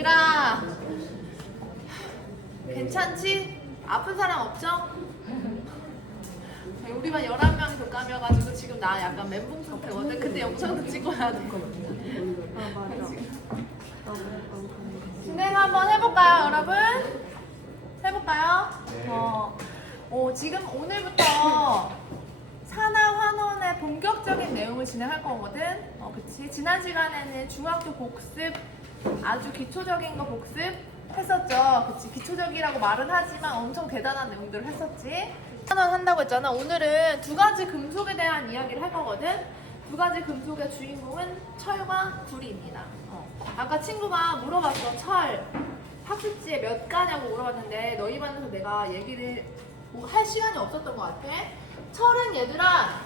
얘들아, 괜찮지? 아픈 사람 없죠? 우리 반 11명이 독감이어가지고 지금 나 약간 멘붕 상태거든. 근데 영상도 찍어야 되거든. 진행 한번 해볼까요, 여러분? 해볼까요? 지금 오늘부터 산하 환원의 본격적인 내용을 진행할 거거든. 그치? 지난 시간에는 중학교 복습, 아주 기초적인 거 복습했었죠. 그치? 기초적이라고 말은 하지만 엄청 대단한 내용들을 했었지. 환원 한다고 했잖아. 오늘은 두 가지 금속에 대한 이야기를 할 거거든. 두 가지 금속의 주인공은 철과 구리입니다. 아까 친구가 물어봤어. 철 학습지에 몇 가냐고 물어봤는데 너희 반에서 내가 얘기를 할 시간이 없었던 것 같아. 철은 얘들아,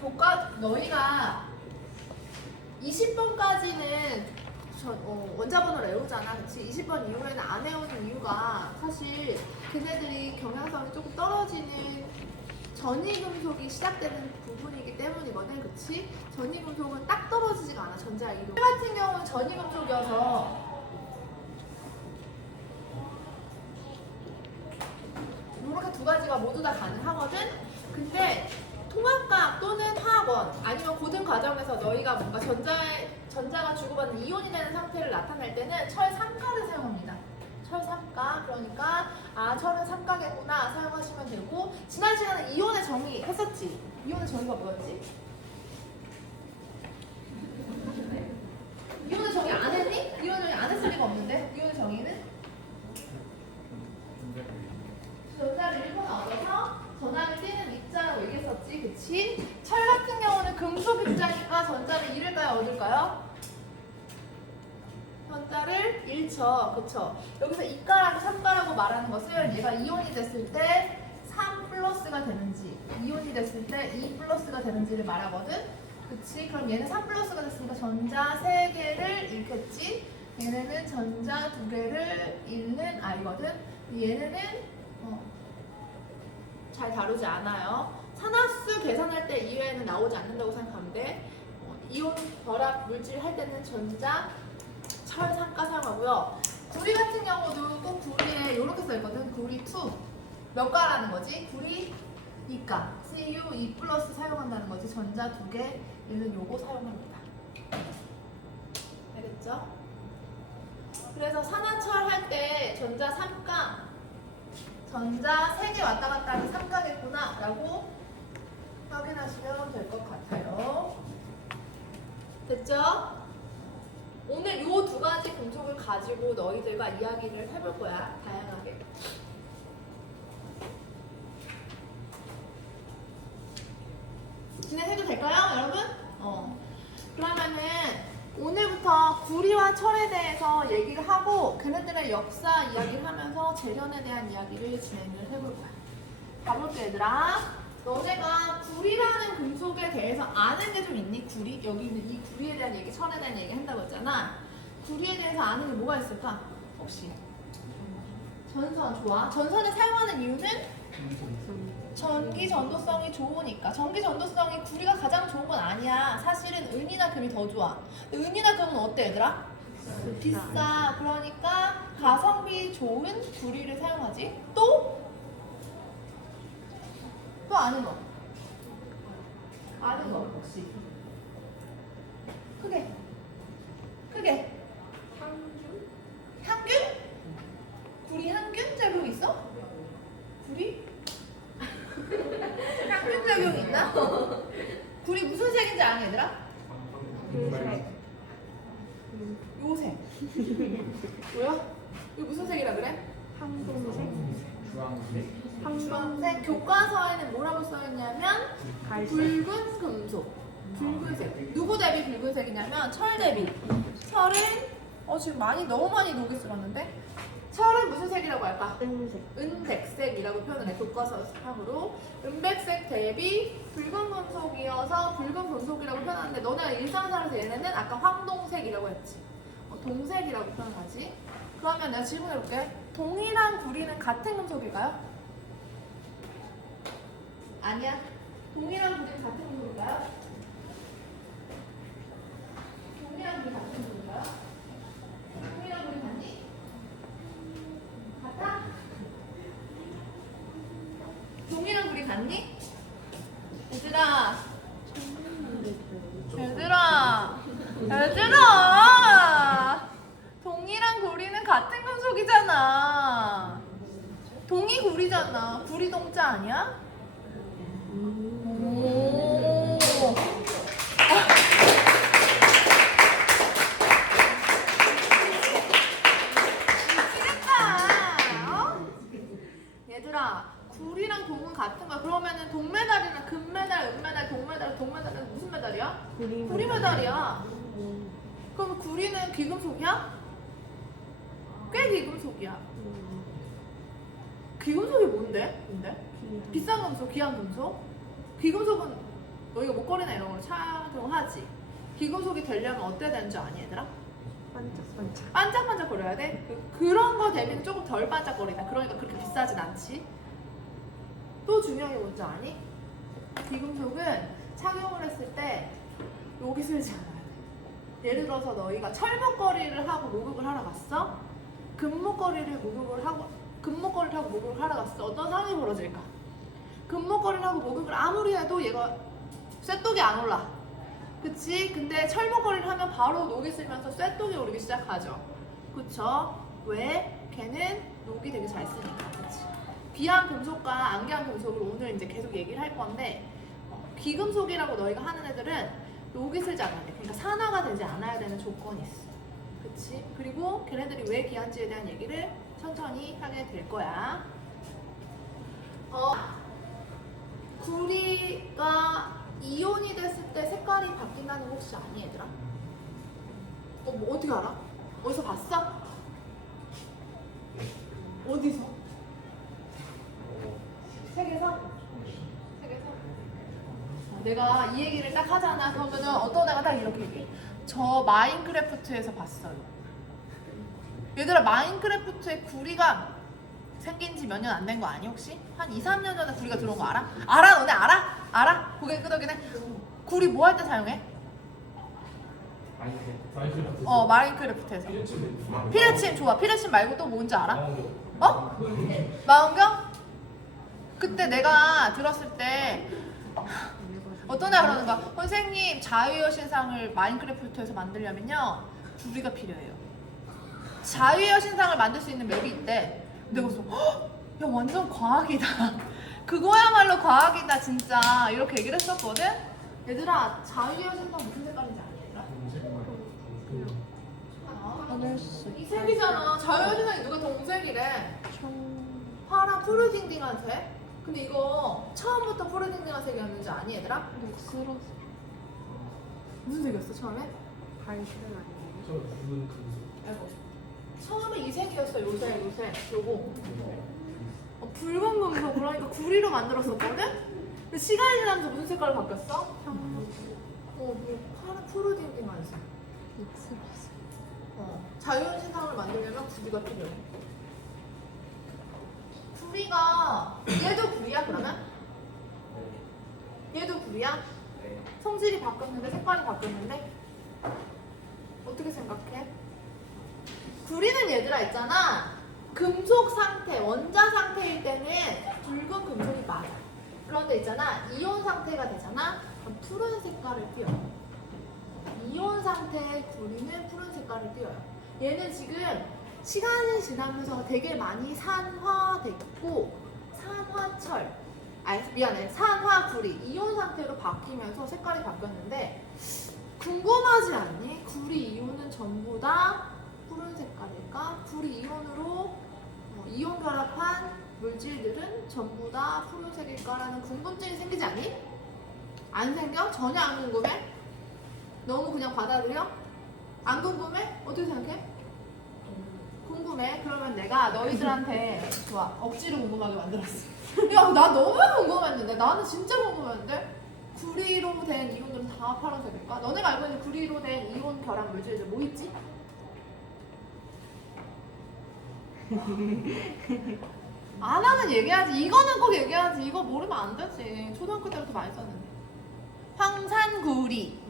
교과 너희가 20번까지는 원자번호를 외우잖아. 그치? 20번 이후에는 안 외우는 이유가 사실 걔네들이 경향성이 조금 떨어지는 전이금속이 시작되는 부분이기 때문이거든. 그치? 전이금속은 딱 떨어지지가 않아. 전자 이동 같은 경우는 전이금속이어서 이렇게 두 가지가 모두 다 가능하거든. 근데 통합과학 또는 화학원 아니면 고등 과정에서 너희가 뭔가 전자가 주고받는 이온이 되는 상태를 나타낼 때는 철 3가를 사용합니다. 철 3가. 그러니까 철은 3가겠구나 사용하시면 되고, 지난 시간에 이온의 정의 했었지. 이온의 정의가 뭐였지? 이온의 정의 안 했니? 이온의 정의 안 했을 리가 없는데. 이온의 정의는 전자를 1번 얻어서 전압을 띄는 입자라고 얘기했었지. 그치? 철 같은 경우는 금속 입자니까 전자를 잃을까요? 얻을까요? 전자를 잃죠. 그쵸? 여기서 2가라고 3가라고 말하는 것을 얘가 이온이 됐을 때 3 플러스가 되는지, 이온이 됐을 때 2 플러스가 되는지를 말하거든. 그치? 그럼 얘는 3 플러스가 됐으니까 전자 3개를 잃겠지? 얘네는 전자 2개를 잃는 아이거든. 얘네는 잘 다루지 않아요. 산화수 계산할 때 이외에는 나오지 않는다고 생각하면 돼. 이온 결합 물질 할 때는 전자 철 3가 사용하고요. 구리 같은 경우도 꼭 구리에 이렇게 써있거든. 구리 2. 몇 가라는 거지? 구리 2가. Cu 2 플러스 사용한다는 거지. 전자 2개 있는 요거 사용합니다. 알겠죠? 그래서 산화철 할 때 전자 3가, 전자 3개 왔다 갔다 하면 3가겠구나 라고 확인하시면 될 것 같아요. 됐죠? 오늘 요 두 가지 금속을 가지고 너희들과 이야기를 해볼 거야. 다양하게. 진행해도 될까요, 여러분? 그러면은 오늘부터 구리와 철에 대해서 얘기를 하고 걔네들의 역사 이야기를 하면서 재련에 대한 이야기를 진행을 해볼 거야. 가볼게, 얘들아. 너네가 구리라는 금속에 대해서 아는 게 좀 있니? 구리? 여기 있는 이 구리에 대한 얘기, 철에 대한 얘기 한다고 했잖아. 구리에 대해서 아는 게 뭐가 있을까? 혹시? 전선. 좋아. 전선을 사용하는 이유는? 전기 전도성이 좋으니까. 전기 전도성이 구리가 가장 좋은 건 아니야. 사실은 은이나 금이 더 좋아. 근데 은이나 금은 어때, 얘들아? 비싸. 그러니까 가성비 좋은 구리를 사용하지. 또 아는 거. 아는 거 혹시? 크게. 향균? 구리 향균 작용 있어? 구리? 향균 작용 있나? 구리 무슨 색인지 아는 얘들아? 요색. 뭐야? 이거 무슨 색이라 그래? 주황색. 교과서에는 뭐라고 써있냐면 붉은 금속. 붉은색. 누구 대비 붉은색이냐면 철 대비. 철은 지금 너무 많이 녹이 쓸었는데 철은 무슨 색이라고 할까? 은백색이라고 표현을 해. 교과서상으로 은백색 대비 붉은 금속이어서 붉은 금속이라고 표현하는데 너네가 일상생활에서 얘네는 아까 황동색이라고 했지. 동색이라고 표현하지. 그러면 내가 질문해볼게. 동이랑 구리는 같은 금속일까요? 아니야. 동이랑 구리는 같은 금속일까요? 동이랑 구리 같은 금속일까요? 동이랑 구리 같은 봉이 구리잖아. 구리 동자 아니야? 오. 얘들아, 구리랑 동은 같은 거야. 그러면은 동메달이랑 금메달, 은메달, 동메달은 무슨 메달이야? 구리 메달이야. 그럼 구리는 귀금속이야? 꽤 귀금속이야. 귀금속이 뭔데? 비싼 금속, 귀한 금속? 귀금속은 너희가 목걸이나 이런 걸 착용하지. 귀금속이 되려면 어때야 되는 줄 아니 얘들아? 반짝반짝. 반짝반짝 거려야 돼? 그런 거 대비는 조금 덜 반짝거리다. 그러니까 그렇게 비싸진 않지. 또 중요한 게 뭔지 아니? 귀금속은 착용을 했을 때 여기 쓸지 않아야 돼. 예를 들어서 너희가 철목걸이를 하고 목욕을 하러 갔어? 금목걸이를 하고 목욕을 하러 갔어. 어떤 상황이 벌어질까? 금목걸이를 하고 목욕을 아무리 해도 얘가 쇳독이 안 올라. 그치? 근데 철목걸이를 하면 바로 녹이 쓰면서 쇳독이 오르기 시작하죠. 그쵸? 왜? 걔는 녹이 되게 잘 쓰니까. 그치? 귀한 금속과 안 귀한 금속을 오늘 이제 계속 얘기를 할 건데, 귀금속이라고 너희가 하는 애들은 녹이 쓰지 않아야 돼. 그러니까 산화가 되지 않아야 되는 조건이 있어. 그치? 그리고 걔네들이 왜 귀한지에 대한 얘기를 천천히 하게 될 거야. 구리가 이온이 됐을 때 색깔이 바뀐다는 거 혹시 아니 얘들아? 뭐 어떻게 알아? 어디서 봤어? 어디서? 책에서? 내가 이 얘기를 딱 하잖아. 그러면은 어떤 애가 딱 이렇게 얘기해. 저 마인크래프트에서 봤어요. 얘들아, 마인크래프트에 구리가 생긴 지 몇 년 안 된 거 아니 혹시? 한 2, 3년 전에 구리가 들어온 거 알아? 알아? 너네 알아? 알아? 고개 끄덕이네. 구리 뭐 할 때 사용해? 마인크래프트에서. 피레침 좋아. 피레침 말고 또 뭔지 알아? 어? 망원경? 그때 내가 들었을 때 어떤 애가 그러는 거야. 선생님, 자유의 신상을 마인크래프트에서 만들려면요 구리가 필요해요. 자유의 신상을 만들 수 있는 맵이 있대. 내가 그래서 야 완전 과학이다. 그거야말로 과학이다 진짜. 이렇게 얘기를 했었거든. 얘들아, 자유의 신상 무슨 색깔인지 아니 얘들아? 이 색이잖아. 자유의 신상이 누가 동색이래? 파랑 푸르딩딩한 색? 근데 이거 처음부터 푸르딩딩한 색이었는지 아니 얘들아? 녹슬어서 무슨 색이었어 처음에? 발색 아니에요? 저 붉은 금속. 아이고. 처음에 이 색이었어. 요색 요거. 붉은 금속. 그러니까 구리로 만들었었거든? 근데 시간이 지나면서 무슨 색깔로 바뀌었어? 파란 푸르딩딩한 색. 녹슬어서 자유의 신상을 만들려면 구리가 필요해. 구리가 얘도 구리야 그러면? 얘도 구리야? 성질이 바뀌었는데 색깔이 바뀌었는데 어떻게 생각해? 구리는 얘들아 있잖아. 금속 상태, 원자 상태일 때는 붉은 금속이 맞아. 그런데 있잖아 이온 상태가 되잖아. 그럼 푸른 색깔을 띄어요. 이온 상태의 구리는 푸른 색깔을 띄어요. 얘는 지금 시간이 지나면서 되게 많이 산화됐고 산화구리 이온 상태로 바뀌면서 색깔이 바뀌었는데 궁금하지 않니? 구리 이온은 전부 다 푸른 색깔일까? 구리 이온으로 이온 결합한 물질들은 전부 다 푸른색일까라는 궁금증이 생기지 않니? 안 생겨? 전혀 안 궁금해? 너무 그냥 받아들여? 안 궁금해? 어떻게 생각해? 궁금해? 그러면 내가 너희들한테 좋아 억지로 궁금하게 만들었어. 야, 나 너무 궁금했는데. 나는 진짜 궁금했는데. 구리로 된 이온들은 다 파란색일까? 너네가 알고 있는 구리로 된 이온 결합 물질들 뭐 있지? 안 하면 얘기하지. 이거는 꼭 얘기하지. 이거 모르면 안 되지. 초등학교 때부터 많이 썼는데. 황산구리.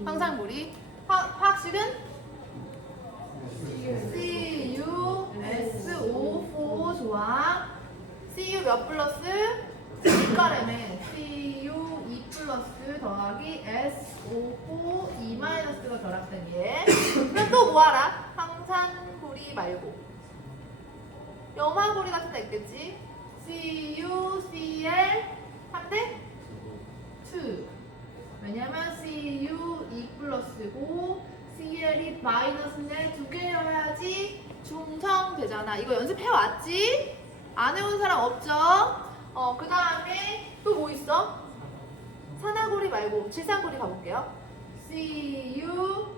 화학식은? CuSO4 좋아. Cu 몇 플러스? 빛깔에는 Cu2 플러스 더하기 SO4 2 마이너스가 결합된 얘. 그럼 또 뭐하라? 황산구리 말고 염화구리 같은 데 있겠지? CuCl 한대 2. 왜냐면 Cu 2 플러스고 Cl이 마이너스인데 두 개여야지 중성되잖아. 이거 연습해왔지? 안 해온 사람 없죠? 그 다음에 또 뭐 있어? 산화고리 말고 질산고리 가볼게요. Cu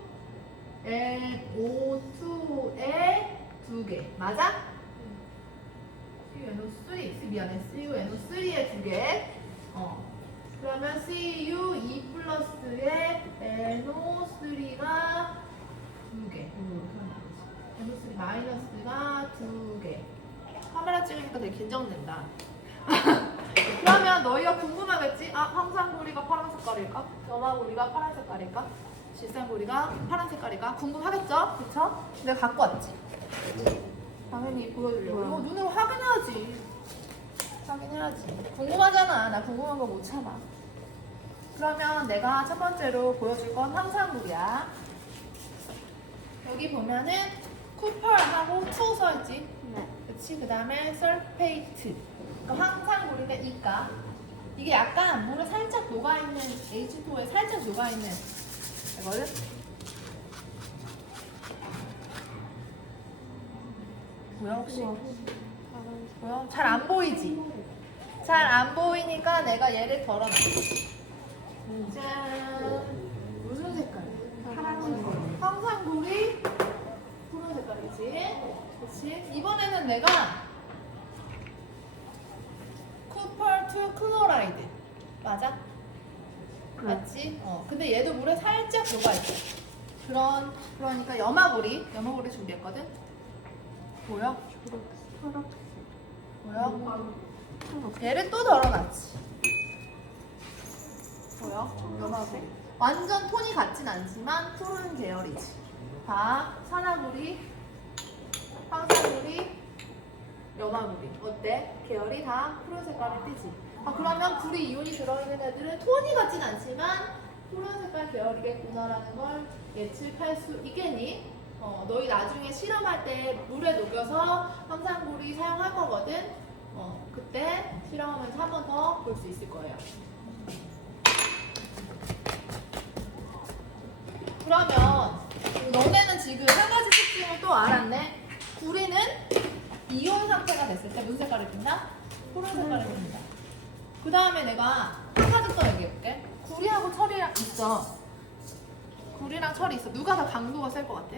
NO2에 2개. 맞아? CuNO3. 미안해. CuNO3에 2개. 그러면 Cu2 플러스에 NO3가 2개. NO3 마이너스가 2개. 카메라 찍으니까 되게 긴장된다. 그러면 너희가 궁금하겠지? 황산고리가 파란 색깔일까? 염화고리가 파란 색깔일까? 질산고리가 파란 색깔일까? 궁금하겠죠? 그쵸? 내가 갖고 왔지. 당연히 보여주려고. 이거 눈으로 확인해야지. 궁금하잖아. 나 궁금한 거 못 참아. 그러면 내가 첫 번째로 보여줄 건 황산고리야. 여기 보면은 쿠펄하고 투 써있지? 네. 그치? 그 다음에 설페이트. 그러니까 황산고리인데 이가 이게 약간 물에 살짝 녹아있는 H2O에 살짝 녹아있는 이거는 뭐야 혹시? 보여? 잘 안 보이지? 잘 안 보이니까 내가 얘를 덜어놨어. 짠. 무슨 색깔이야? 파란색. 황산고리 푸른 색깔이지? 그치? 이번에는 내가 쿠펄2 클로라이드 맞아? 맞지? 근데 얘도 물에 살짝 녹아있어. 그러니까 염화고리 준비했거든? 보여? 보여? 얘를 또 덜어놨지. 보여? 염화고리. 완전 톤이 같진 않지만 푸른 계열이지. 봐, 산화고리, 황산고리, 염화고리. 어때? 계열이 다 푸른 색깔을 띠지. 그러면 구리 이온이 들어있는 애들은 톤이 같진 않지만 푸른 색깔 계열이겠구나라는 걸 예측할 수 있겠니? 너희 나중에 실험할 때 물에 녹여서 황산고리 사용할 거거든? 그때 실험하면서 한 번 더 볼 수 있을 거예요. 그러면 너네는 지금 한 가지 특징을 또 알았네. 구리는 이온 상태가 됐을 때 무슨 색깔을 띈다? 푸른 색깔을 띈다. 그 다음에 내가 한 가지 더 얘기해볼게. 구리하고 철이랑 있어. 구리랑 철이 있어. 누가 더 강도가 셀 것 같아?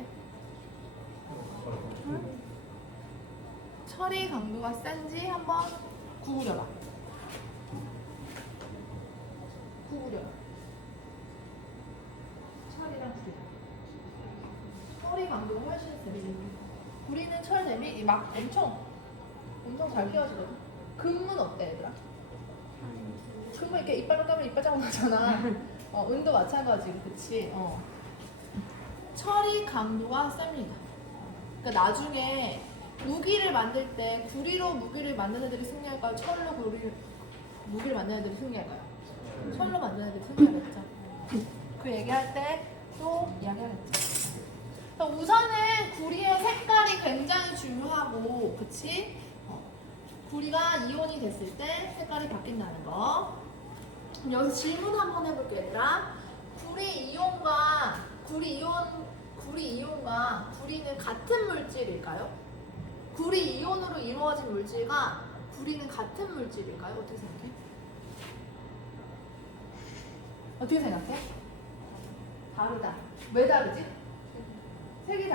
응? 철이 강도가 센지 한번 구부려봐. 철이랑 구리. 철이 강도가 훨씬 세지. 구리는 철 대비 막 엄청 잘 끼워지거든. 금은 어때 얘들아? 금은 이렇게 이빨로 까면 이빨 자국 나잖아. 은도 마찬가지고 그치? 철이 강도가 셉니다. 그러니까 나중에 무기를 만들 때 구리로 무기를 만드는 애들이 승리할까요? 철로 무기를 만드는 애들이 승리할까요? 철로 만드는 애들이 승리하겠죠. 그 얘기할 때 또 이야기하겠죠. 우선은 구리의 색깔이 굉장히 중요하고, 그치? 구리가 이온이 됐을 때 색깔이 바뀐다는 거. 그럼 여기서 질문 한번 해볼게, 얘들아. 구리는 같은 물질일까요? 구리 이온으로 이루어진 물질과 구리는 같은 물질일까요? 어떻게 생각해? 다르다. 왜 다르지? 색이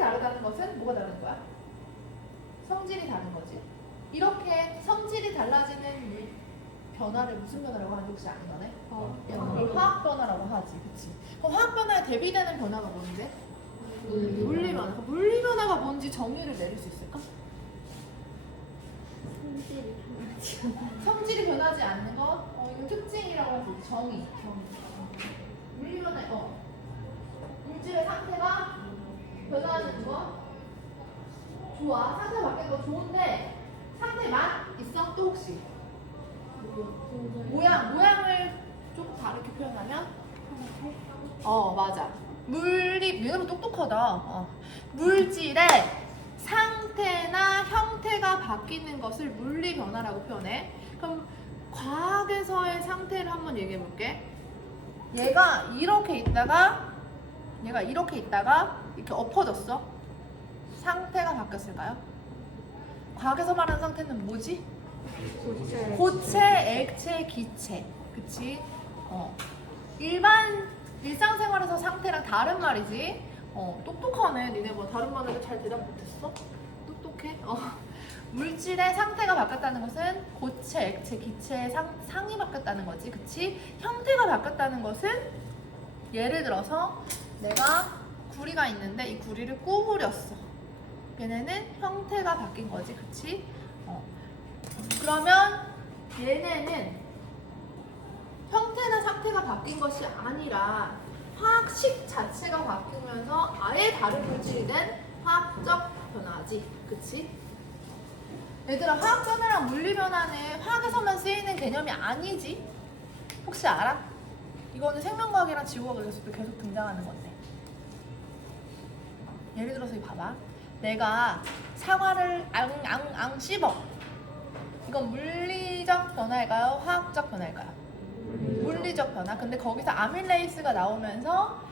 다르다는 것은 뭐가 다른 거야? 성질이 다른 거지. 이렇게 성질이 달라지는 변화를 무슨 변화라고 하는지 혹시 아는 거네? 화학 변화라고 하지, 그치? 그럼 화학 변화에 대비되는 변화가 뭔데? 물리 변화. 물리 변화가 뭔지 정의를 내릴 수 있을까? 성질이 변하지 않는 것? 이거 특징이라고 할 수 있지. 정의. 물리 변화, 물질의 상태가 변화하는 거 좋아. 상태 바뀌는 거 좋은데 상태 맛 있어? 또 혹시? 모양을 조금 다르게 표현하면? 맞아. 얘는 똑똑하다. 물질의 상태나 형태 상태가 바뀌는 것을 물리 변화라고 표현해. 그럼 과학에서의 상태를 한번 얘기해 볼게. 얘가 이렇게 있다가 이렇게 엎어졌어. 상태가 바뀌었을까요? 과학에서 말하는 상태는 뭐지? 고체, 액체, 기체. 그치? 일상생활에서 상태랑 다른 말이지. 똑똑하네. 니네 뭐 다른 말에도 잘 대답 못했어? 똑똑해? 물질의 상태가 바뀌었다는 것은 고체, 액체, 기체의 상이 바뀌었다는 거지. 그치? 형태가 바뀌었다는 것은 예를 들어서 내가 구리가 있는데 이 구리를 구부렸어. 얘네는 형태가 바뀐 거지. 그치? 그러면 얘네는 형태나 상태가 바뀐 것이 아니라 화학식 자체가 바뀌면서 아예 다른 물질이 된 화학적 변화지. 그치? 얘들아, 화학 변화랑 물리 변화는 화학에서만 쓰이는 개념이 아니지? 혹시 알아? 이거는 생명과학이랑 지구과학에서도 계속 등장하는 건데. 예를 들어서 이거 봐봐. 내가 사과를 앙 씹어. 이건 물리적 변화일까요? 화학적 변화일까요? 물리적 변화. 근데 거기서 아밀레이스가 나오면서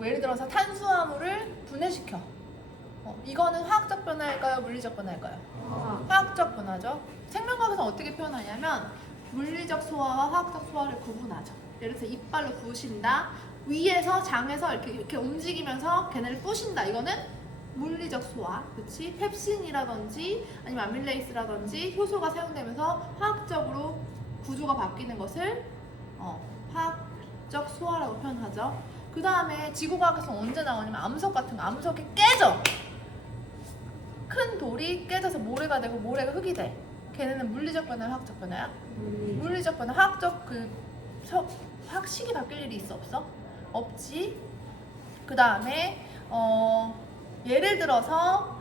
예를 들어서 탄수화물을 분해시켜. 이거는 화학적 변화일까요? 물리적 변화일까요? 화학적 변화죠. 생명과학에서 어떻게 표현하냐면 물리적 소화와 화학적 소화를 구분하죠. 예를 들어서 이빨로 부으신다. 위에서 장에서 이렇게 움직이면서 걔네를 부신다. 이거는 물리적 소화. 그치? 펩신이라든지 아니면 아밀레이스라든지 효소가 사용되면서 화학적으로 구조가 바뀌는 것을 화학적 소화라고 표현하죠. 그 다음에 지구과학에서 언제 나오냐면 암석 같은 거. 암석이 깨져. 큰 돌이 깨져서 모래가 되고 모래가 흙이 돼. 걔네는 물리적 변화야, 화학적 변화야? 물리적 변화. 화학적 화학식이 바뀔 일이 있어, 없어? 없지. 그 다음에 예를 들어서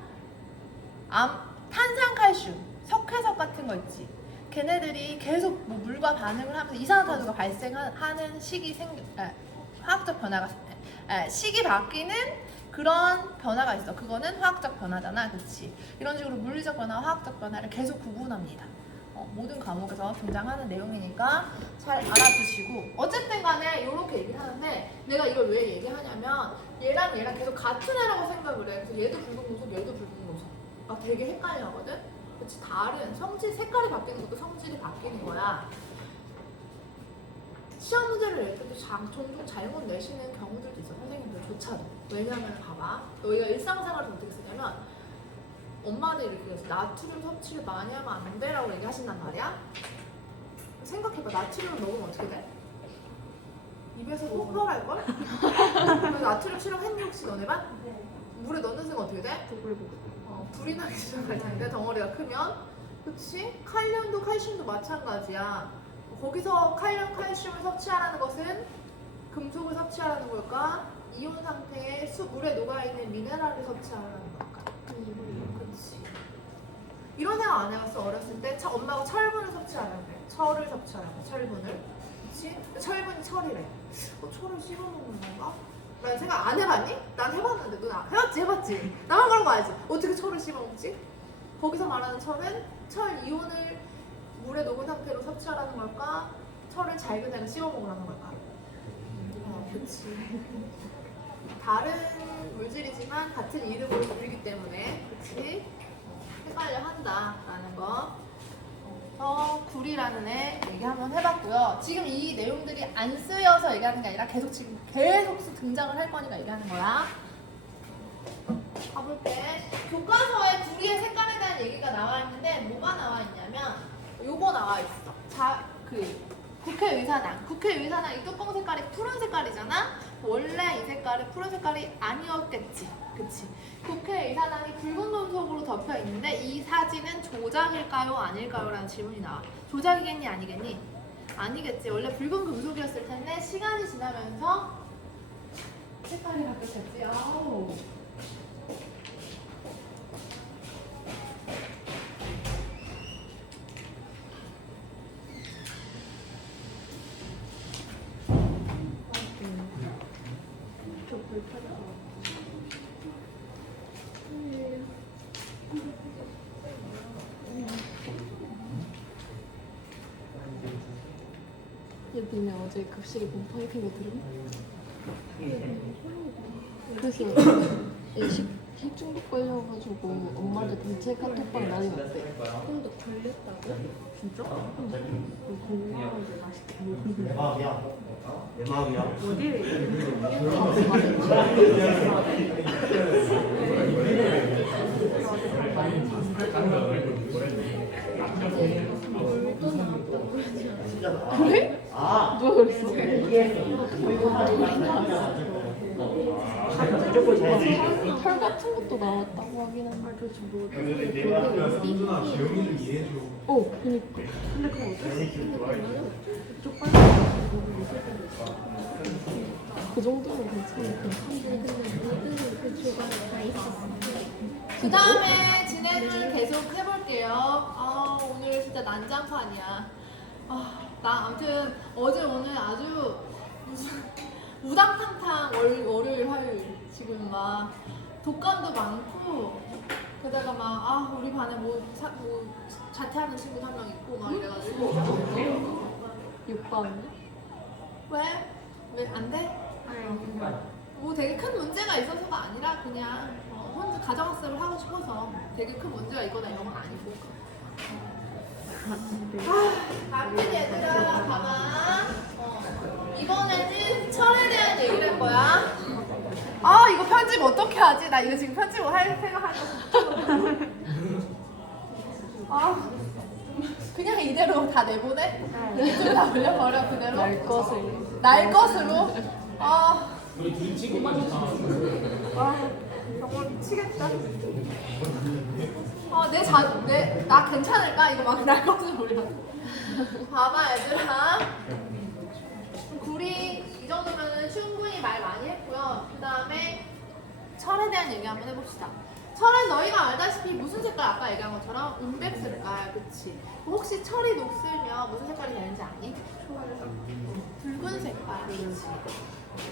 탄산칼슘, 석회석 같은 거 있지. 걔네들이 계속 뭐 물과 반응을 하면서 이산화탄소가 발생하는 화학적 변화가 식이 바뀌는 그런 변화가 있어. 그거는 화학적 변화잖아. 그치? 이런 식으로 물리적 변화와 화학적 변화를 계속 구분합니다. 모든 과목에서 등장하는 내용이니까 잘 알아두시고, 어쨌든 간에 이렇게 얘기를 하는데 내가 이걸 왜 얘기하냐면 얘랑 계속 같은 애라고 생각을 해. 그래서 얘도 붉은 금속, 얘도 붉은 금속. 되게 헷갈려하거든? 그치? 다른 성질, 색깔이 바뀌는 것도 성질이 바뀌는 거야. 시험 문제를 낼 때도 종종 잘못 내시는 경우들도 있어. 선생님들조차도. 왜냐면 봐봐. 너희가 일상생활에서 어떻게 쓰냐면 엄마들이 이렇게 해서 나트륨 섭취를 많이 하면 안 돼라고 얘기하신단 말이야. 생각해봐. 나트륨을 먹으면 어떻게 돼? 입에서 폭발할걸? 나트륨 실험했니 혹시 너네 반? 물에 넣는 순간 어떻게 돼? 불이 나기 시작할 텐데 덩어리가 크면. 그치? 칼륨도 칼슘도 마찬가지야. 거기서 칼슘을 섭취하라는 것은 금속을 섭취하라는 걸까? 이온 상태의 물에 녹아있는 미네랄을 섭취하라는 걸까? 그치. 이런 생각 안 해봤어? 어렸을 때 엄마가 철분을 섭취하라는데 철을 섭취하라고. 철분을. 그치? 철분이 철이래. 철을 씹어먹는 건가? 난 생각 안 해봤니? 난 해봤는데. 누나 해봤지? 나만 그런 거 알지? 어떻게 철을 씹어먹지? 거기서 말하는 철은 철 이온을 물에 녹은 상태로 섭취하라는 걸까? 철을 잘근하게 씹어먹으라는 걸까? 그치. 다른 물질이지만 같은 이름으로 불리기 때문에, 그치? 헷갈려 한다라는 거. 구리라는 애 얘기 한번 해봤고요. 지금 이 내용들이 안 쓰여서 얘기하는 게 아니라 계속 등장을 할 거니까 얘기하는 거야. 가볼게. 교과서에 구리의 색깔에 대한 얘기가 나와 있는데 뭐가 나와 있냐면 요거 나와 있어. 국회의사당. 국회의사당 이 뚜껑 색깔이 푸른 색깔이잖아. 원래 이 색깔이 푸른 색깔이 아니었겠지. 그치? 국회의사당이 붉은 금속으로 덮여 있는데 이 사진은 조작일까요? 아닐까요? 라는 질문이 나와. 조작이겠니? 아니겠니? 아니겠지. 원래 붉은 금속이었을 텐데 시간이 지나면서 색깔이 바뀌었겠지. 아우. 니네 어제 급식에 곰팡이 핀거 들은? 그래서 얘 식중독 걸려가지고 엄마한테 단체 카톡방 난리 났대. 그럼 너 걸렸다고? 진짜? 건강하게 맛있게 먹는 내 마음이야. 내 마음이야. 그래? 아, 누가 그랬어? 무조건 자야지. 털 같은 것도 나왔다고 하긴 한데. 그렇지 뭐. 성준아, 지영이 좀 이해해줘. 그니까. 근데 그거 어쩔 수 없어. 이쪽 빨리 그 정도면 괜찮으니까. 그 주방에 다 있었어. 그 다음에 진행을 계속 해볼게요. 오늘 진짜 난장판이야. 나 아무튼 어제 오늘 아주 무슨 우당탕탕 월요일 화요일 지금 막 독감도 많고 게다가 막 우리 반에 뭐 자퇴하는 친구도 한 명 있고 막 이래가지고 6번. 왜? 왜 안 돼? 뭐 되게 큰 문제가 있어서가 아니라 그냥 혼자 가정학습을 하고 싶어서 되게 큰 문제가 있거나 이런 건 아니고. 아무튼 얘들아 가만. 이번에는 철에 대한 얘기를 할 거야. 이거 편집 어떻게 하지? 나 이거 지금 편집을 할 생각하려고. 그냥 이대로 다 내보내? 이대로 다 올려버려 그대로? 날 것으로? 우리 둘이 친구만 좋다. 정말 미치겠다. 나 괜찮을까? 이거 막 날 것으로 올려. 봐봐 얘들아. 굴이 이 정도면은 충분히 말 많이 했고요. 그 다음에 철에 대한 얘기 한번 해봅시다. 철은 너희가 알다시피 무슨 색깔 아까 얘기한 것처럼 은백 색깔, 그치? 혹시 철이 녹슬면 무슨 색깔이 되는지 아니? 붉은 색깔, 그치?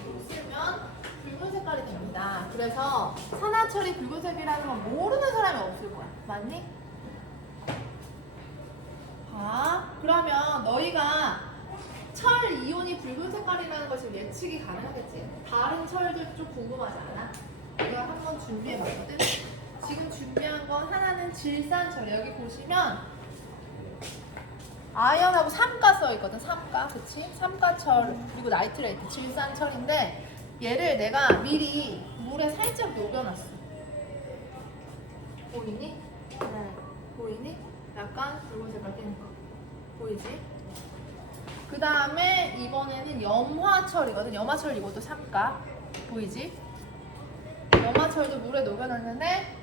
녹슬면 붉은 색깔이 됩니다. 그래서 산화철이 붉은색이라는 건 모르는 사람이 없을 거야. 맞니? 그러면 너희가 철 이온이 붉은 색깔이라는 것을 예측이 가능하겠지? 다른 철들 좀 궁금하지 않아? 내가 한번 준비해봤거든? 지금 준비한 건 하나는 질산철. 여기 보시면 아연하고 삼가 써있거든. 삼가, 그치? 삼가철 그리고 나이트레이트, 질산철인데 얘를 내가 미리 물에 살짝 녹여놨어. 보이니? 네. 보이니? 약간 붉은 색깔 띄는 거 보이지? 그 다음에 이번에는 염화철이거든. 염화철 이것도 삼가 보이지? 염화철도 물에 녹여놨는데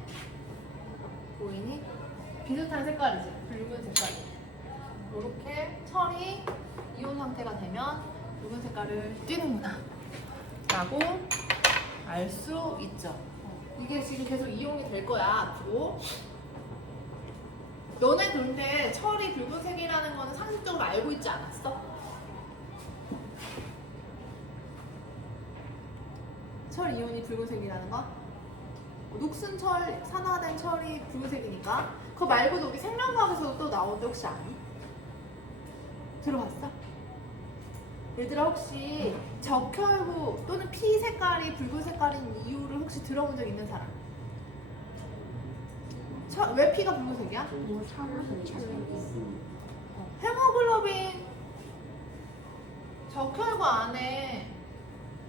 보이니? 비슷한 색깔이지. 붉은 색깔. 이렇게 철이 이온 상태가 되면 붉은 색깔을 띠는구나 라고 알 수 있죠. 이게 지금 계속 이용이 될 거야 앞으로. 너네 근데 철이 붉은색이라는 거는 상식적으로 알고 있지 않았어? 철 이온이 붉은색이라는 거? 녹슨 철, 산화된 철이 붉은색이니까. 그거 말고도 우리 생명과학에서도 또 나오는데 혹시 아니? 들어봤어? 얘들아 혹시 적혈구 또는 피 색깔이 붉은 색깔인 이유를 혹시 들어본 적 있는 사람? 왜 피가 붉은색이야? 뭐 헤모글로빈 적혈구 안에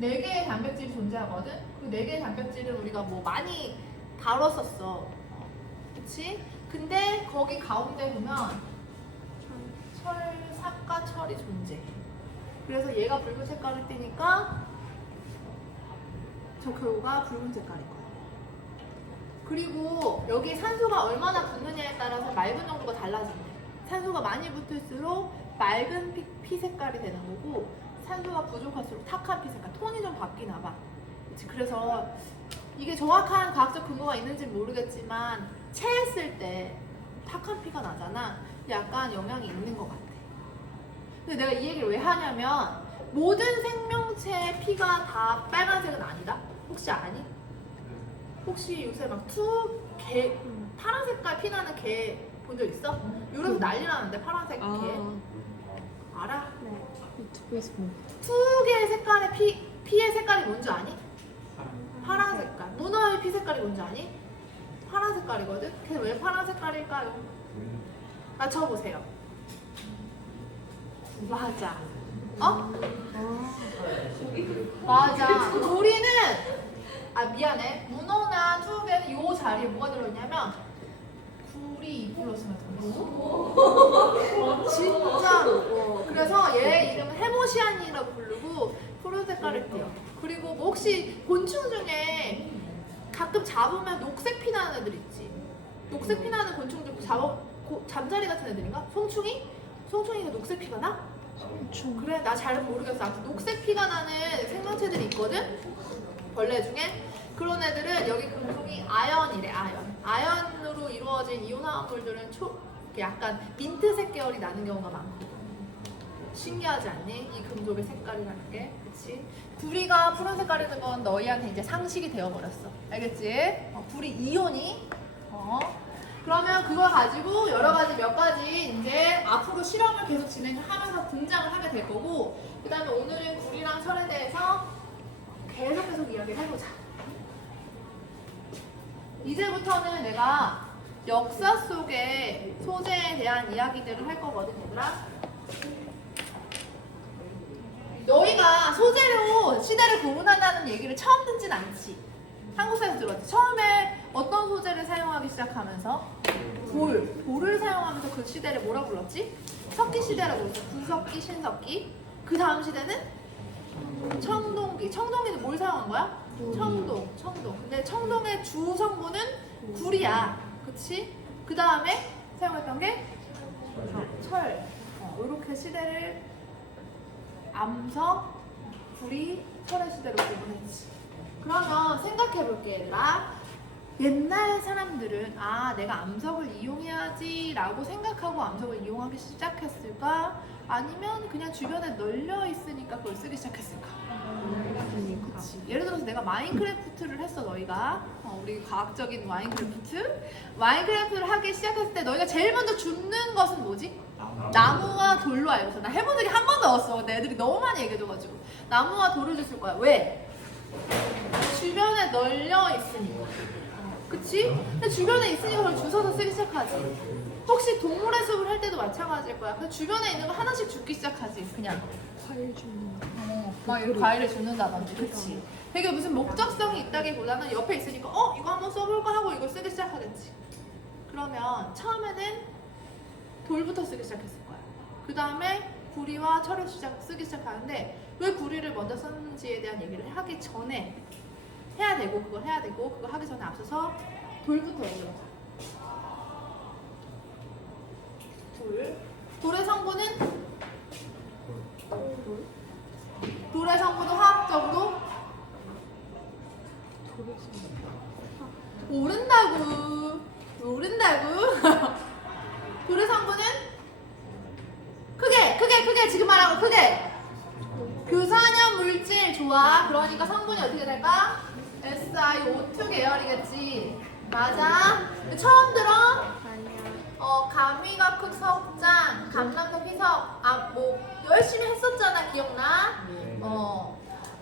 4개의 단백질이 존재하거든? 그 4개의 단백질을 우리가 뭐 많이 다뤘었어. 그치? 근데 거기 가운데 보면 삼가철이 존재해. 그래서 얘가 붉은 색깔을 띠니까 적혈구가 붉은 색깔인 거야. 그리고 여기 산소가 얼마나 붙느냐에 따라서 맑은 정도가 달라진대. 산소가 많이 붙을수록 맑은 피 색깔이 되는 거고 산소가 부족할수록 탁한 피 색깔, 톤이 좀 바뀌나 봐. 그치? 그래서 이게 정확한 과학적 근거가 있는지 모르겠지만 체했을 때 탁한 피가 나잖아. 약간 영향이 있는 것 같아. 근데 내가 이 얘기를 왜 하냐면 모든 생명체의 피가 다 빨간색은 아니다? 혹시 아니? 혹시 요새 막 개 파란 색깔 피나는 개 본 적 있어? 요래서 난리 나는데 파란색 개 알아? 네. 유튜브에서 본 두 개의 색깔의 피의 색깔이 뭔지 아니? 파란 색깔. 문어의 피 색깔이 뭔지 아니? 파란 색깔이거든? 그게 왜 파란 색깔일까요? 맞춰보세요. 맞아. 어? 맞아. 우리는 미안해. 문어나 투우개는 요 자리에 뭐가 들어있냐면 굴이 2+가 들어있어. 진짜로. 그래서 얘 이름은 해모시안이라고 부르고 푸른 색깔을 띠요. 그리고 뭐 혹시 곤충 중에 가끔 잡으면 녹색 피 나는 애들 있지. 녹색 피 나는 곤충 중 잠자리 같은 애들인가? 송충이? 송충이가 녹색 피가 나? 그래, 나 잘 모르겠어. 아무튼 녹색 피가 나는 생명체들이 있거든? 벌레 중에. 그런 애들은 여기 금속이 아연이래, 아연. 아연으로 이루어진 이온화합물들은 약간 민트색 계열이 나는 경우가 많거든. 신기하지 않니? 이 금속의 색깔이라는 게. 그치? 구리가 푸른 색깔이는 건 너희한테 이제 상식이 되어버렸어. 알겠지? 구리 이온이. 그러면 그걸 가지고 여러 가지 몇 가지 이제 앞으로 실험을 계속 진행하면서 등장을 하게 될 거고, 그 다음에 오늘은 구리랑 철에 대해서 계속 이야기를 해보자. 이제부터는 내가 역사 속의 소재에 대한 이야기들을 할 거거든, 얘들아. 너희가 소재로 시대를 구분한다는 얘기를 처음 듣진 않지. 한국사에서 들었지. 처음에 어떤 소재를 사용하기 시작하면서 돌을 사용하면서 그 시대를 뭐라 불렀지? 석기 시대라고 불렀어. 구석기, 신석기. 그 다음 시대는 청동기. 청동기는 뭘 사용한 거야? 청동. 근데 청동의 주 성분은 구리야. 그치? 그 다음에 사용했던 게 철. 이렇게 시대를 암석, 구리, 철의 시대로 구분했지. 그러면 생각해볼게, 얘들아. 옛날 사람들은 내가 암석을 이용해야지 라고 생각하고 암석을 이용하기 시작했을까? 아니면 그냥 주변에 널려 있으니까 그걸 쓰기 시작했을까? 그치. 예를 들어서 내가 마인크래프트를 했어, 너희가. 우리 과학적인 마인크래프트를 하기 시작했을 때 너희가 제일 먼저 줍는 것은 뭐지? 나무와 돌로 알고 있어. 나 해본 적이 한 번도 없어. 근데 애들이 너무 많이 얘기해줘가지고. 나무와 돌을 줬을 거야. 왜? 주변에 널려 있으니까. 그치? 근데 주변에 있으니까 그걸 주워서 쓰기 시작하지. 혹시 동물의 숲을 할 때도 마찬가지일 거야. 그 주변에 있는 거 하나씩 줍기 시작하지. 그냥. 과일 주는 막 이렇게 과일을 줍는다든지. 그치? 되게 무슨 목적성이 있다기보다는 옆에 있으니까 이거 한번 써볼까 하고 이걸 쓰기 시작하겠지. 그러면 처음에는 돌부터 쓰기 시작했을 거야. 그 다음에 구리와 철을 쓰기 시작하는데 왜 구리를 먼저 썼는지에 대한 얘기를 하기 전에 그걸 해야 되고 그거 하기 전에 앞서서 돌부터 얘기해보자. 돌의 성분은 화학적으로 모른다고 돌의 성분은 크게 지금 말하고 크게 규산염 물질 좋아. 그러니까 성분이 어떻게 될까? SiO2 계열이겠지. 맞아? 처음 들어? 감위각흑 석장, 감람석 희석. 열심히 했었잖아. 기억나?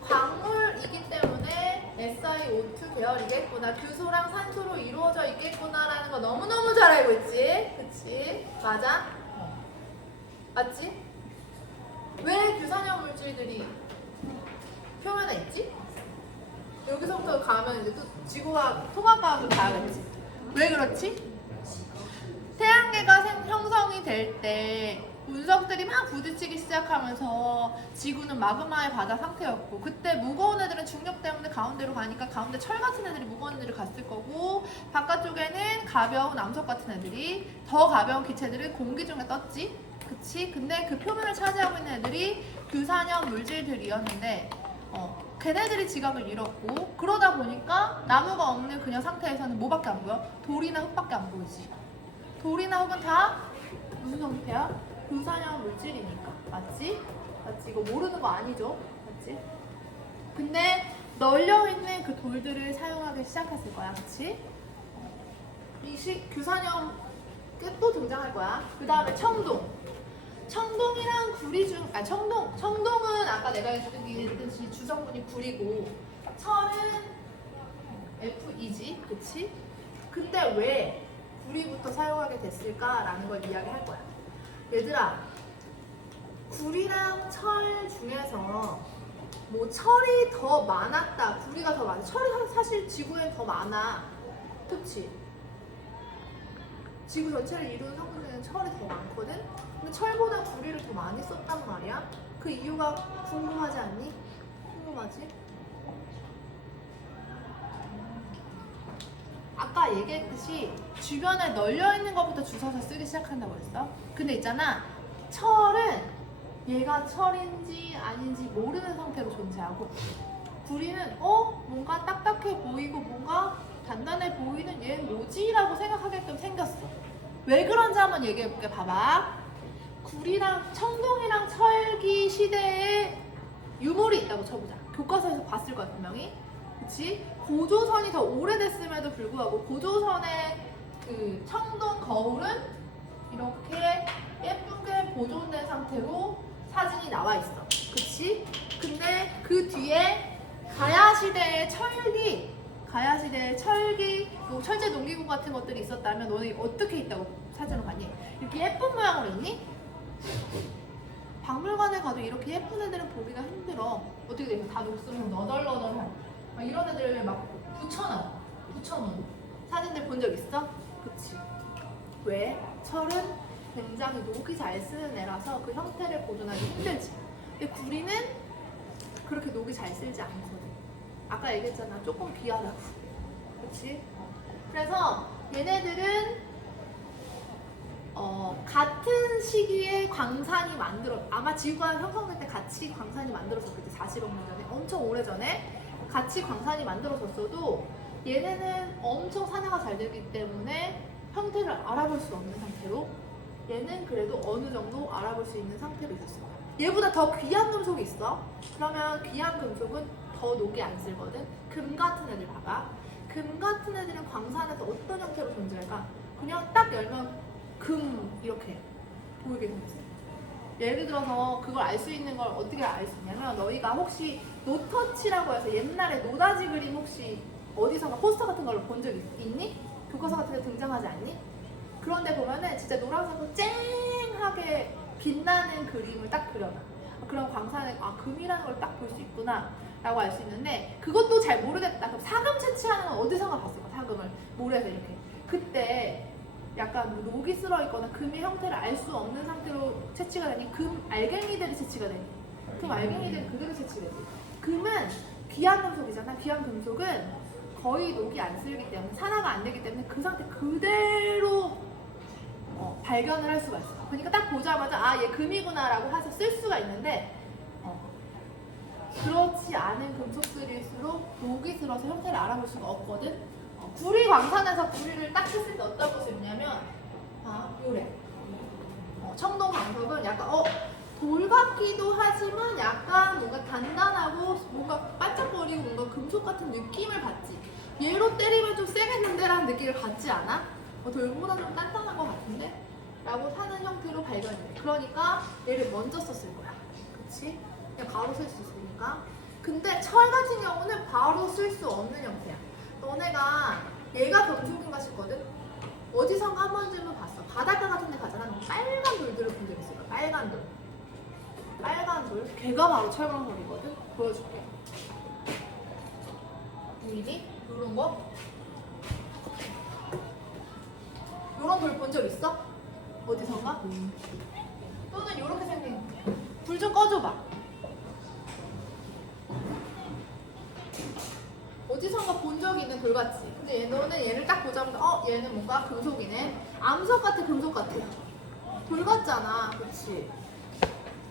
광물이기 때문에 SiO2 계열이겠구나. 규소랑 산소로 이루어져 있겠구나라는 거 너무너무 잘 알고 있지? 그치? 맞아? 맞지? 왜 규산염 물질들이 표면에 있지? 여기서부터 가면 이제 또 지구과학, 통합과학을 가야겠지. 왜 그렇지? 태양계가 형성이 될 때 운석들이 막 부딪히기 시작하면서 지구는 마그마의 바다 상태였고, 그때 무거운 애들은 중력 때문에 가운데로 가니까 가운데 철 같은 애들이 무거운 애들을 갔을 거고, 바깥쪽에는 가벼운 암석 같은 애들이, 더 가벼운 기체들은 공기 중에 떴지. 그치? 근데 그 표면을 차지하고 있는 애들이 규산염 물질들이었는데 걔네들이 지각을 잃었고, 그러다 보니까 나무가 없는 그냥 상태에서는 뭐밖에 안 보여? 돌이나 흙밖에 안 보이지. 돌이나 흙은 다 무슨 형태야? 규산염 물질이니까. 맞지? 이거 모르는 거 아니죠? 맞지? 근데 널려있는 그 돌들을 사용하기 시작했을 거야. 그치? 규산염 또 등장할 거야. 그 다음에 청동. 청동이랑 구리 중, 아 청동은 아까 내가 얘기했듯이 주성분이 구리고 철은 Fe이지, 그치? 근데 왜 구리부터 사용하게 됐을까라는 걸 이야기할 거야. 얘들아, 구리랑 철 중에서 뭐 철이 더 많았다, 구리가 더 많아. 철이 사실 지구엔 더 많아, 그치? 지구 전체를 이루는 성분 중에는 철이 더 많거든? 근데 철보다 구리를 더 많이 썼단 말이야. 그 이유가 궁금하지 않니? 궁금하지? 아까 얘기했듯이 주변에 널려 있는 것부터 주워서 쓰기 시작한다고 했어. 근데 있잖아, 철은 얘가 철인지 아닌지 모르는 상태로 존재하고, 구리는 뭔가 딱딱해 보이고 뭔가 단단해 보이는 얘 뭐지? 라고 생각하게끔 생겼어. 왜 그런지 한번 얘기해볼게. 봐봐. 구리랑 청동이랑 철기 시대에 유물이 있다고 쳐보자. 교과서에서 봤을 거야 분명히. 그치? 고조선이 더 오래됐음에도 불구하고 고조선의 그 청동 거울은 이렇게 예쁘게 보존된 상태로 사진이 나와 있어. 그치? 근데 그 뒤에 가야시대의 철기, 뭐 철제 농기구 같은 것들이 있었다면 너네 어떻게 있다고 사진으로 봤니? 이렇게 예쁜 모양으로 있니? 박물관에 가도 이렇게 예쁜 애들은 보기가 힘들어. 어떻게 돼? 다 녹슬면 너덜너덜한 막 이런 애들을 막 붙여놓은 사진들 본 적 있어? 그치? 왜? 철은 굉장히 녹이 잘 쓰는 애라서 그 형태를 보존하기 힘들지. 근데 구리는 그렇게 녹이 잘 쓸지 않거든. 아까 얘기했잖아, 조금 귀하다고. 그치? 그래서 얘네들은 같은 시기에 광산이 아마 지구가 형성될 때 같이 광산이 만들어졌겠지. 40억 년 전에, 엄청 오래전에 같이 광산이 만들어졌어도 얘네는 엄청 산화가 잘 되기 때문에 형태를 알아볼 수 없는 상태로, 얘는 그래도 어느 정도 알아볼 수 있는 상태로 있었어. 얘보다 더 귀한 금속이 있어. 그러면 귀한 금속은 더 녹이 안 쓸거든. 금 같은 애들 봐봐. 금 같은 애들은 광산에서 어떤 형태로 존재할까? 그냥 딱 열면 금 이렇게 보이게 생겼어. 예를 들어서 그걸 알 수 있는 걸 어떻게 알 수 있냐면, 너희가 혹시 노터치라고 해서 옛날에 노다지 그림 혹시 어디선가 포스터 같은 걸로 본 적 있니? 교과서 같은 데 등장하지 않니? 그런데 보면은 진짜 노란색으로 쨍하게 빛나는 그림을 딱 그려놔. 그럼 광산에 금이라는 걸 딱 볼 수 있구나 라고 알 수 있는데, 그것도 잘 모르겠다. 그럼 사금 채취하는 건 어디선가 봤을까? 사금을 모래에서 이렇게. 그때 약간 녹이 쓸어 있거나 금의 형태를 알 수 없는 상태로 채취가 되니 금 알갱이들이 채취가 되니, 금 알갱이들이 그대로 채취되지. 금은 귀한 금속이잖아. 귀한 금속은 거의 녹이 안 쓸기 때문에, 산화가 안 되기 때문에 그 상태 그대로 발견을 할 수가 있어. 그러니까 딱 보자마자 얘 금이구나 라고 해서 쓸 수가 있는데, 그렇지 않은 금속들일수록 녹이 들어서 형태를 알아볼 수가 없거든. 구리 광산에서 구리를 딱 했을 때 어떤 모습이 있냐면, 요래. 청동 광석은 약간 돌 같기도 하지만 약간 뭔가 단단하고 뭔가 반짝거리고 뭔가 금속 같은 느낌을 받지. 얘로 때리면 좀 세겠는데 라는 느낌을 받지 않아? 돌보다 좀 단단한 것 같은데? 라고 하는 형태로 발견이 돼. 그러니까 얘를 먼저 썼을 거야. 그치? 그냥 바로 쓸 수 있으니까. 근데 철 같은 경우는 바로 쓸 수 없는 형태야. 너네가 얘가 금속인가 싶거든? 어디선가 한 번쯤은 봤어. 바닷가 같은 데 가잖아. 빨간 돌들을 본 적 있을 거야. 빨간 돌. 빨간 돌. 걔가 바로 철광석이거든? 보여줄게. 보이니? 요런 거? 요런 돌 본 적 있어? 어디선가? 또는 요렇게 생긴 불 좀 꺼줘봐. 어디선가 본 적이 있는 돌 같지? 근데 너는 얘를 딱 보자마자 얘는 뭔가 금속이네. 암석 같아, 금속 같아. 돌 같잖아, 그치?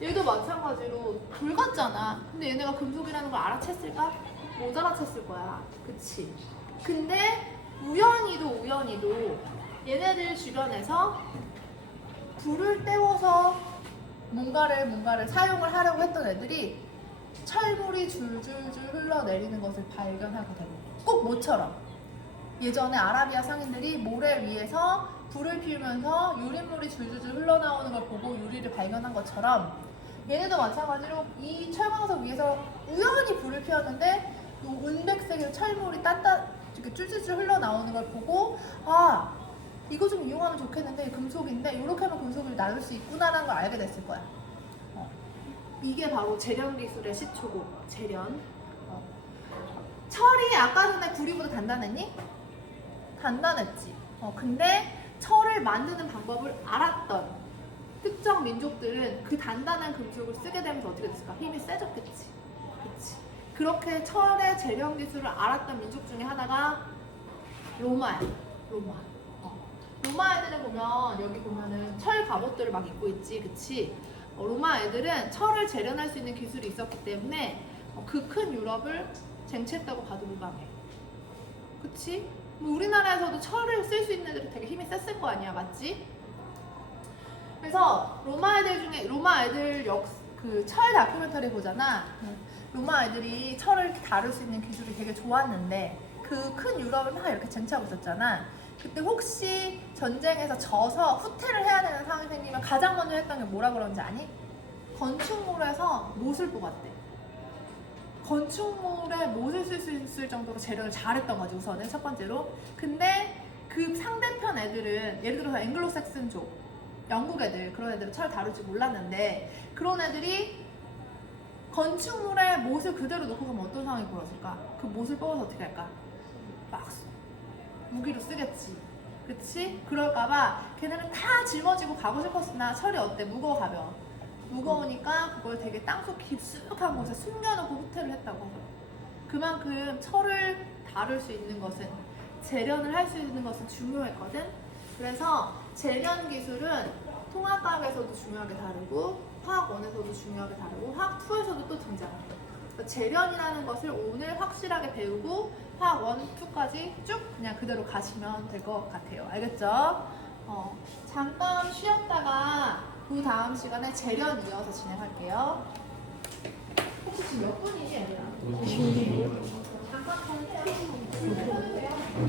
얘도 마찬가지로 돌 같잖아. 근데 얘네가 금속이라는 걸 알아챘을까? 못 알아챘을 거야, 그치? 근데 우연히도 얘네들 주변에서 불을 때워서 뭔가를 사용을 하려고 했던 애들이 철물이 줄줄줄 흘러내리는 것을 발견하게 되고, 꼭 모처럼 예전에 아라비아 상인들이 모래 위에서 불을 피우면서 유리물이 줄줄줄 흘러나오는 걸 보고 유리를 발견한 것처럼 얘네도 마찬가지로 이 철광석 위에서 우연히 불을 피웠는데 이 은백색의 철물이 이렇게 줄줄줄 흘러나오는 걸 보고 아 이거 좀 이용하면 좋겠는데 금속인데 이렇게 하면 금속을 나눌 수 있구나라는 걸 알게 됐을 거야. 이게 바로 재련 기술의 시초고 재련. 철이 아까 전에 구리보다 단단했니? 단단했지. 근데 철을 만드는 방법을 알았던 특정 민족들은 그 단단한 금속을 쓰게 되면서 어떻게 됐을까? 힘이 세졌겠지. 그치? 그렇게 철의 재련 기술을 알았던 민족 중에 하나가 로마야. 로마. 로마 애들을 보면 여기 보면은 철 갑옷들을 막 입고 있지, 그치? 로마 애들은 철을 재련할 수 있는 기술이 있었기 때문에 그 큰 유럽을 쟁취했다고 봐도 무방해. 그치? 뭐 우리나라에서도 철을 쓸 수 있는 애들이 되게 힘이 셌을 거 아니야, 맞지? 그래서 로마 애들 그 철 다큐멘터리 보잖아. 로마 애들이 철을 다룰 수 있는 기술이 되게 좋았는데 그 큰 유럽을 막 이렇게 쟁취하고 있었잖아. 그때 혹시 전쟁에서 져서 후퇴를 해야 되는 상황이 생기면 가장 먼저 했던 게 뭐라 그러는지 아니? 건축물에서 못을 뽑았대. 건축물에 못을 쓸 수 있을 정도로 재련을 잘했던 거지, 우선은 첫 번째로. 근데 그 상대편 애들은 예를 들어서 앵글로색슨족, 영국 애들, 그런 애들은 철 다룰 줄 몰랐는데 그런 애들이 건축물에 못을 그대로 놓고 가면 어떤 상황이 벌어질까? 그 못을 뽑아서 어떻게 할까? 막 무기로 쓰겠지. 그치? 그럴까봐 걔네는 다 짊어지고 가고 싶었으나 철이 어때? 무거워 가벼워? 무거우니까 그걸 되게 땅속 깊숙한 곳에 숨겨놓고 후퇴를 했다고. 그만큼 철을 다룰 수 있는 것은, 재련을 할 수 있는 것은 중요했거든. 그래서 재련 기술은 통합과학에서도 중요하게 다루고 화학1에서도 중요하게 다루고 화학2에서도 또 등장해. 그러니까 재련이라는 것을 오늘 확실하게 배우고 화학1, 2까지 쭉 그냥 그대로 가시면 될 것 같아요. 알겠죠? 잠깐 쉬었다가 그 다음 시간에 재련 이어서 진행할게요. 혹시 지금 몇 분이지, 얘들아? 잠깐